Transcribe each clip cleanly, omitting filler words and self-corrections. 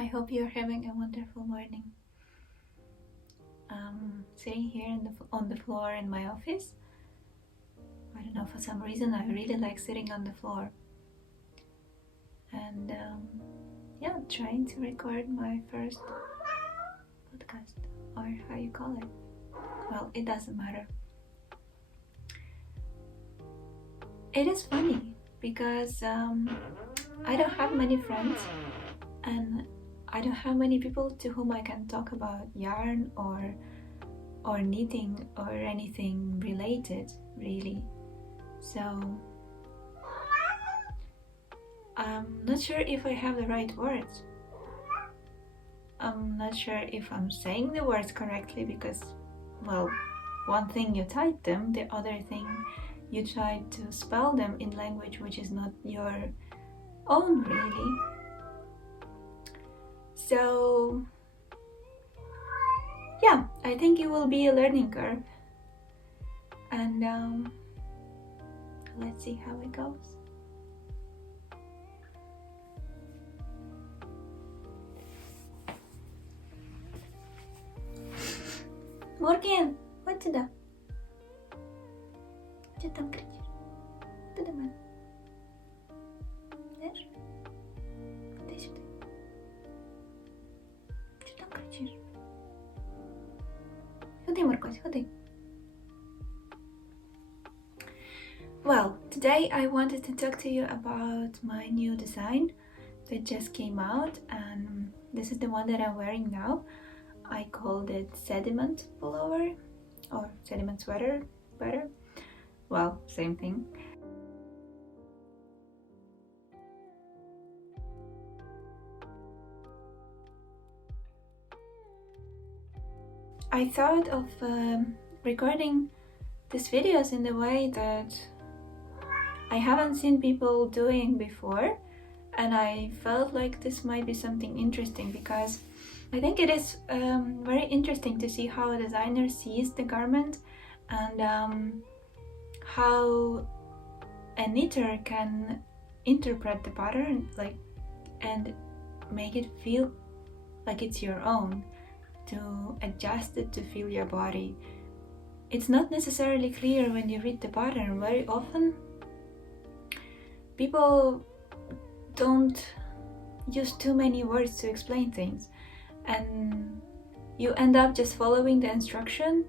I hope you're having a wonderful morning. I'm sitting here on the floor in my office. I don't know, for some reason I really like sitting on the floor. And yeah, trying to record my first podcast, or how you call it. Well, it doesn't matter. It is funny because I don't have many friends and I don't have many people to whom I can talk about yarn or knitting or anything related, really. So I'm not sure if I have the right words. I'm not sure if I'm saying the words correctly because, well, one thing you type them, the other thing you try to spell them in language which is not your own, really. So yeah, I think it will be a learning curve, and let's see how it goes. Morgan, what the? Что там кричишь? Ты до мене? Знаєш? Іди сюди. Що там кричиш? Ходи, Маркось, ходи. Well, today I wanted to talk to you about my new design that just came out, and this is the one that I'm wearing now. I called it Sediment pullover, or Sediment sweater, better. Well, same thing. I thought of recording these videos in the way that I haven't seen people doing before, and I felt like this might be something interesting because I think it is very interesting to see how a designer sees the garment and how a knitter can interpret the pattern and make it feel like it's your own, to adjust it to feel your body. It's not necessarily clear when you read the pattern. Very often people don't use too many words to explain things, and you end up just following the instruction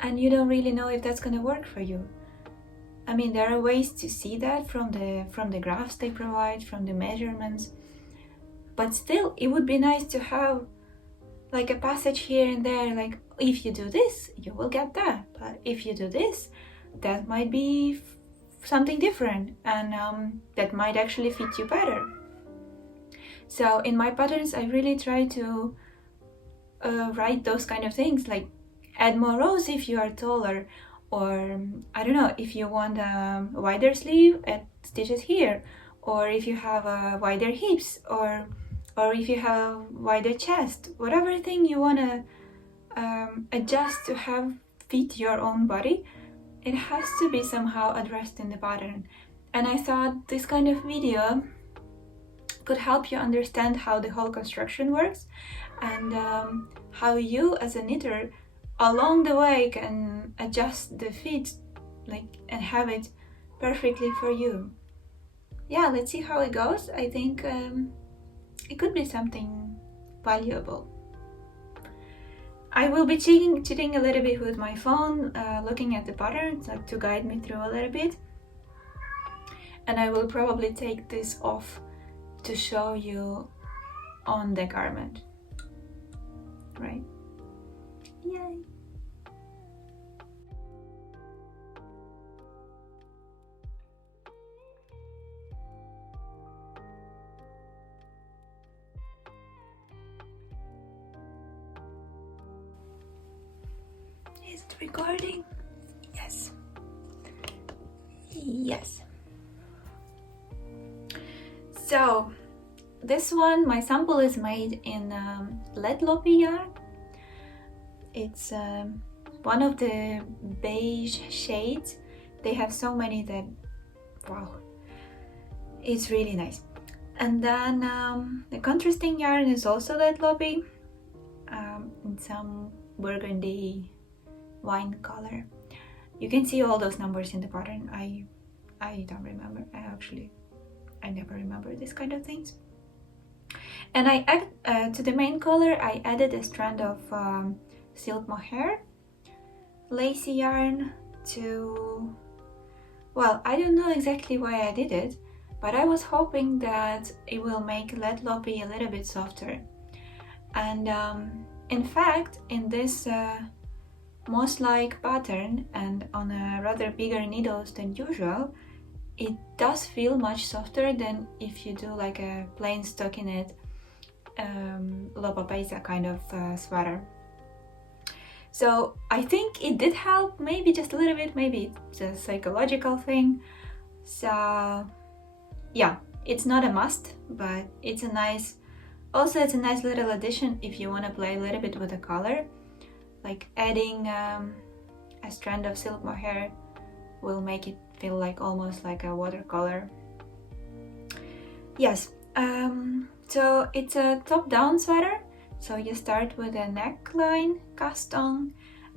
and you don't really know if that's going to work for you. I mean, there are ways to see that from the graphs they provide, from the measurements, but still it would be nice to have like a passage here and there, like if you do this you will get that, but if you do this that might be something different, and that might actually fit you better. So in my patterns I really try to write those kind of things, like add more rows if you are taller, or I don't know, if you want a wider sleeve, add stitches here, or if you have wider hips, or if you have wider chest, whatever thing you want to adjust to have fit your own body, it has to be somehow addressed in the pattern. And I thought this kind of video could help you understand how the whole construction works, and how you as a knitter along the way can adjust the fit, and have it perfectly for you. Yeah, let's see how it goes. I think it could be something valuable. I will be cheating a little bit with my phone, looking at the patterns, like to guide me through a little bit, and I will probably take this off to show you on the garment, right? Yay! Is it recording? Yes. Yes. So this one, my sample is made in lead loppy yarn. It's one of the beige shades. They have so many that, wow, it's really nice. And then the contrasting yarn is also that lobby, in some burgundy wine color. You can see all those numbers in the pattern. I don't remember. I never remember this kind of things. And to the main color, I added a strand of silk mohair lacy yarn to, well, I don't know exactly why I did it, but I was hoping that it will make lead loppy a little bit softer. And in fact, in this moss-like pattern and on a rather bigger needles than usual, it does feel much softer than if you do like a plain stockinette Lopapesa kind of sweater. So I think it did help, maybe just a little bit, maybe it's a psychological thing. So yeah, it's not a must, but it's a nice little addition if you want to play a little bit with the color. Like adding a strand of silk mohair will make it feel like almost like a watercolor. Yes, so it's a top-down sweater. So you start with a neckline cast on,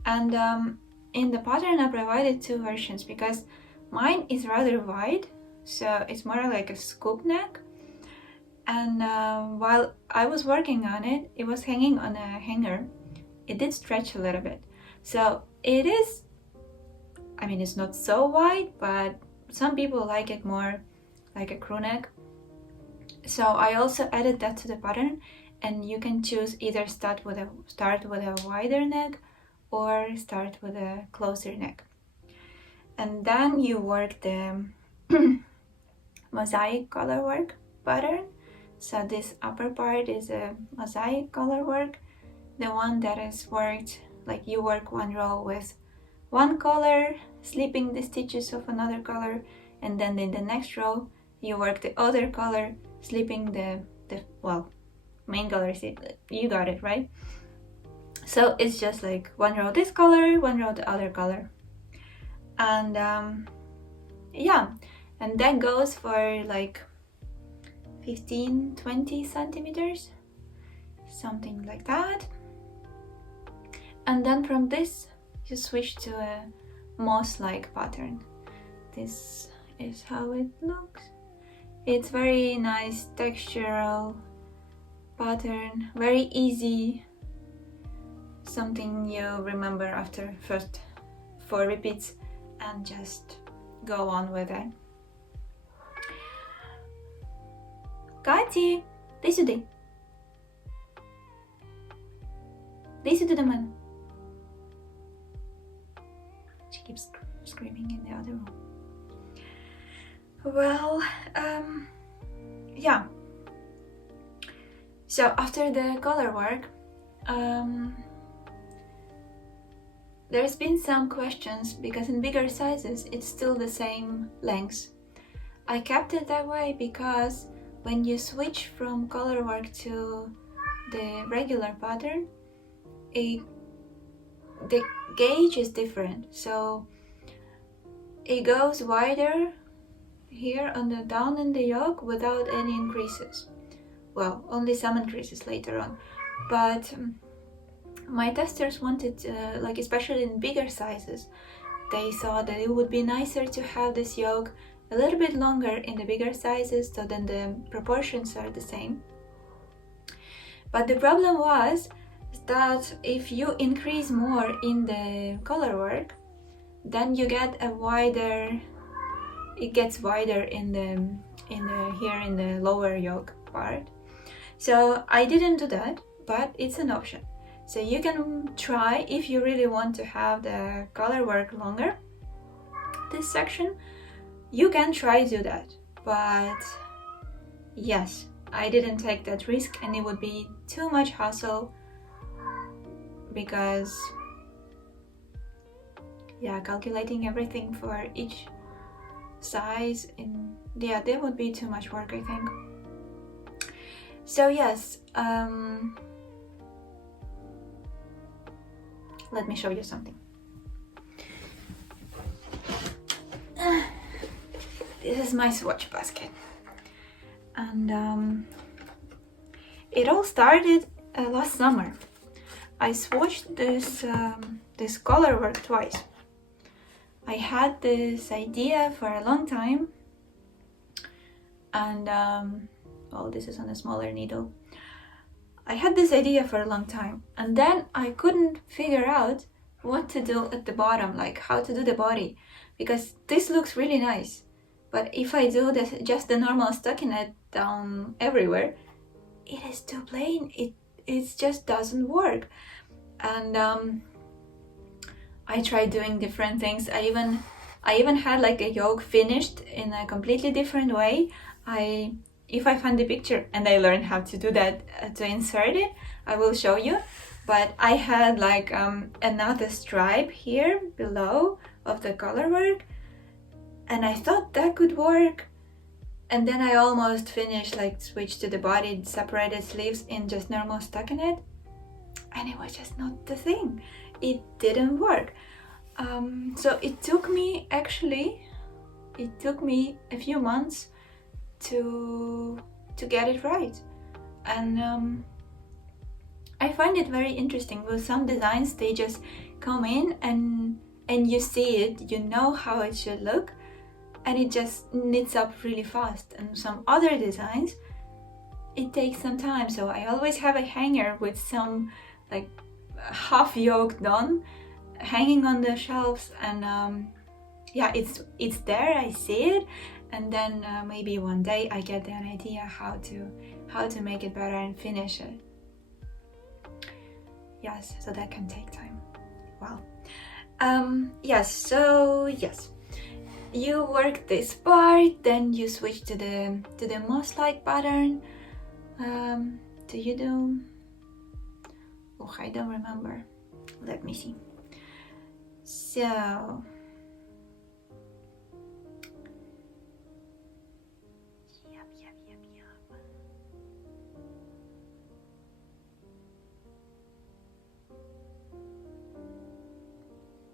and in the pattern I provided two versions because mine is rather wide, so it's more like a scoop neck. And while I was working on it, it was hanging on a hanger. It did stretch a little bit. So it is, I mean, it's not so wide, but some people like it more like a crew neck. So I also added that to the pattern, and you can choose either start with a wider neck or start with a closer neck. And then you work the mosaic color work pattern. So this upper part is a mosaic color work, the one that is worked like you work one row with one color, slipping the stitches of another color, and then in the next row you work the other color, slipping the main color. You got it, right? So it's just like one row this color, one row the other color. And yeah, and that goes for like 15-20 centimeters, something like that. And then from this you switch to a moss-like pattern. This is how it looks. It's very nice textural pattern, very easy, something you remember after first 4 repeats and just go on with it. Каті, ти сюди. Ти сюди до мене. She keeps screaming in the other room. Well, yeah. So after the color work, there's been some questions because in bigger sizes it's still the same length. I kept it that way because when you switch from color work to the regular pattern, the gauge is different. So it goes wider here on the down in the yoke without any increases. Well, only some increases later on. But my testers wanted, like especially in bigger sizes, they thought that it would be nicer to have this yoke a little bit longer in the bigger sizes, so then the proportions are the same. But the problem was that if you increase more in the color work, then you get a wider, it gets wider in the lower yoke part. So I didn't do that, but it's an option. So you can try, if you really want to have the color work longer, this section, you can try to do that. But yes, I didn't take that risk and it would be too much hassle because yeah, calculating everything for each size, that would be too much work, I think. So yes, let me show you something. This is my swatch basket. And it all started last summer. I swatched this color work twice. I had this idea for a long time, and well, this is on a smaller needle. I had this idea for a long time, and then I couldn't figure out what to do at the bottom, like how to do the body, because this looks really nice. But if I do this, just the normal stockinette down everywhere, it is too plain. It just doesn't work. And I tried doing different things. I even had like a yoke finished in a completely different way. If I find the picture and I learned how to do that to insert it, I will show you. But I had like another stripe here below of the color work, and I thought that could work. And then I almost finished, like switched to the body, separated sleeves in just normal stockinette, and it was just not the thing. It didn't work. So it took me a few months to get it right. And I find it very interesting. With some designs, they just come in and you see it, you know how it should look, and it just knits up really fast. And some other designs, it takes some time. So I always have a hanger with some like half yoke done, hanging on the shelves, and yeah, it's there, I see it, and then maybe one day I get an idea how to make it better and finish it. Yes, so that can take time. Wow. Yes, you work this part, then you switch to the moss-like pattern. Do you do? Oh, I don't remember. Let me see. So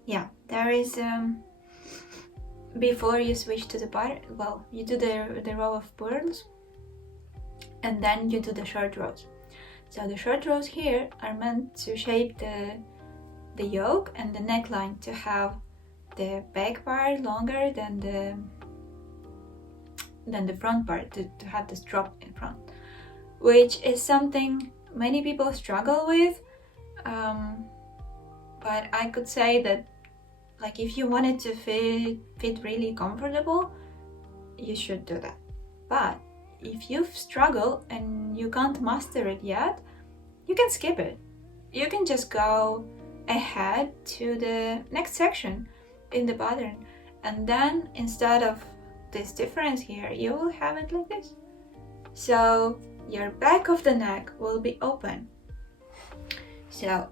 yeah, there is before you switch to the pattern, well, you do the row of pearls, and then you do the short rows. So the short rows here are meant to shape the yoke and the neckline, to have the back part longer than the front part, to have this drop in front, which is something many people struggle with. But I could say that, like, if you want it to fit really comfortable, you should do that. But if you've struggled and you can't master it yet, you can skip it. You can just go ahead to the next section in the pattern, and then instead of this difference here, you will have it like this. So your back of the neck will be open. So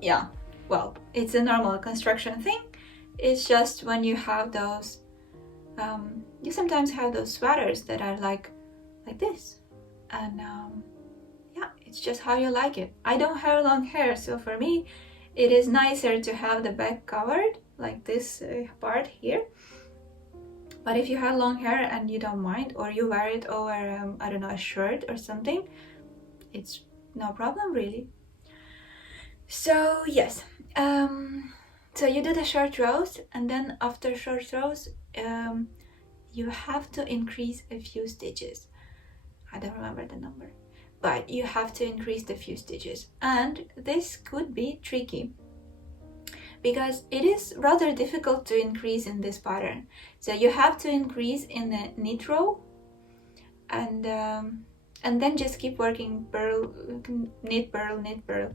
yeah, well, it's a normal construction thing. It's just when you have those, you sometimes have those sweaters that are like this, and yeah, it's just how you like it. I don't have long hair, so for me it is nicer to have the back covered, like this part here. But if you have long hair and you don't mind, or you wear it over I don't know, a shirt or something, it's no problem really. So yes, so you do the short rows, and then after short rows you have to increase a few stitches. I don't remember the number, but you have to increase the few stitches, and this could be tricky because it is rather difficult to increase in this pattern. So you have to increase in the knit row, and then just keep working purl, knit, purl, knit, purl.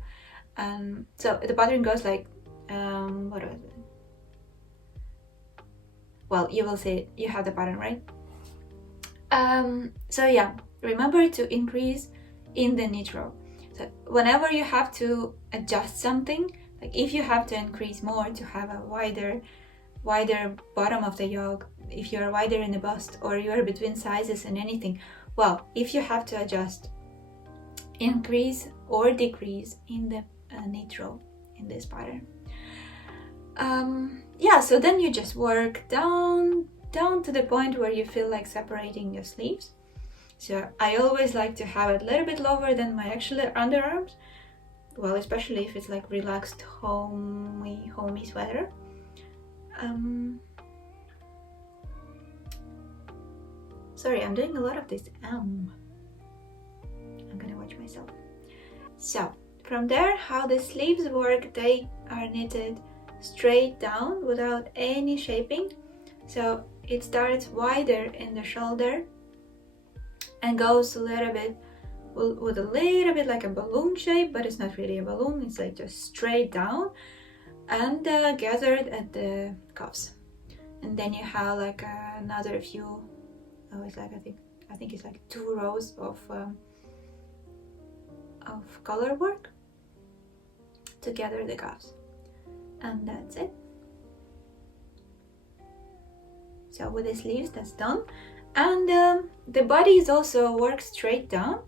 So the pattern goes like what was it? Well, you will see, you have the pattern, right? So yeah, remember to increase in the knit row. So whenever you have to adjust something, like if you have to increase more to have a wider bottom of the yoke, if you are wider in the bust, or you are between sizes and anything, well, if you have to adjust, increase or decrease in the knit row in this pattern. Yeah, so then you just work down to the point where you feel like separating your sleeves. So I always like to have it a little bit lower than my actual underarms. Well, especially if it's like relaxed, homey sweater. Sorry, I'm doing a lot of this. I'm gonna watch myself. So from there, how the sleeves work, they are knitted straight down without any shaping. So it starts wider in the shoulder and goes a little bit with a little bit like a balloon shape, but it's not really a balloon, it's like just straight down and gathered at the cuffs. And then you have like another few, it's like I think it's like 2 rows of color work to gather the cuffs, and that's it. So with the sleeves, that's done. And the body is also worked straight down,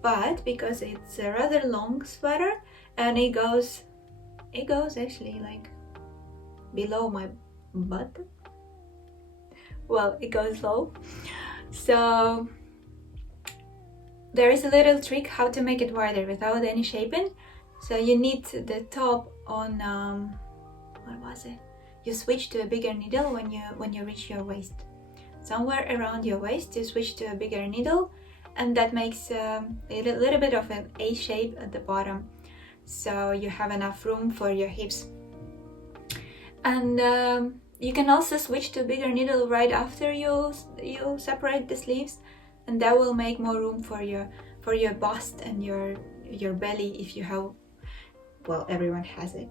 but because it's a rather long sweater and it goes actually like below my butt. Well, it goes low. So there is a little trick how to make it wider without any shaping. So you need the top on what was it? You switch to a bigger needle when you reach your waist. Somewhere around your waist you switch to a bigger needle, and that makes a little bit of an A shape at the bottom, so you have enough room for your hips. And you can also switch to a bigger needle right after you separate the sleeves, and that will make more room for your bust and your belly if you have, well, everyone has it.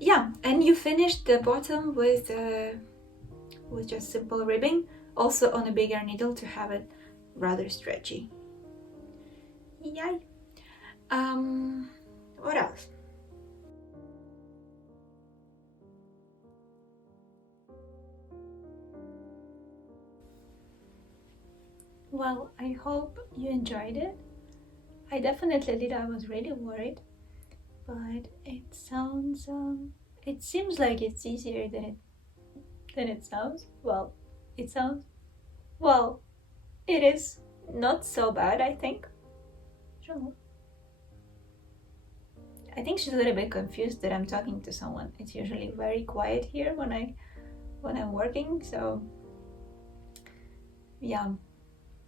Yeah, and you finish the bottom with just simple ribbing, also on a bigger needle to have it rather stretchy. Yay! What else? Well, I hope you enjoyed it. I definitely did. I was really worried, but it sounds it seems like it's easier than it sounds. Well, it is not so bad, I think. I think she's a little bit confused that I'm talking to someone. It's usually very quiet here when I'm working, so yeah,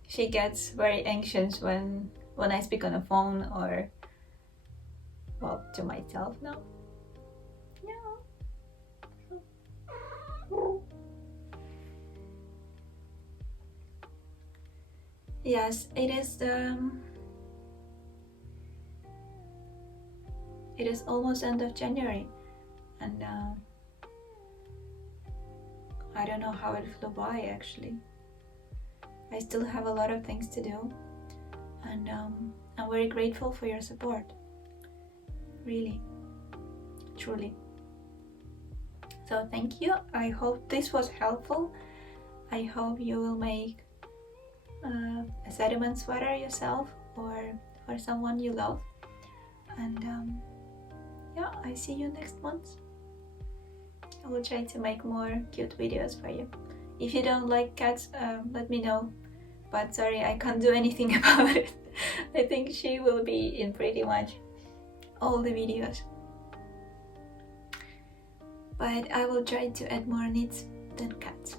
she gets very anxious when I speak on the phone or, well, to myself now. Yes, it is almost end of January, and I don't know how it flew by actually. I still have a lot of things to do, and I'm very grateful for your support. Really, truly. So thank you. I hope this was helpful. I hope you will make a Sediment sweater yourself or for someone you love. And yeah, I see you next month. I will try to make more cute videos for you. If you don't like cats, let me know. But sorry, I can't do anything about it. I think she will be in pretty much all the videos. But I will try to add more knits than cats.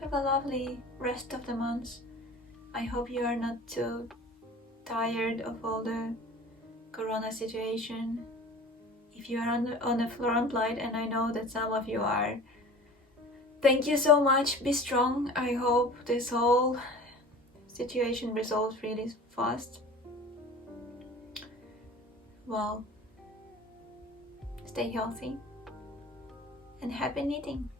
Have a lovely rest of the month. I hope you are not too tired of all the corona situation. If you are on the front line, and I know that some of you are, thank you so much. Be strong. I hope this whole situation resolves really fast. Well, stay healthy and happy knitting.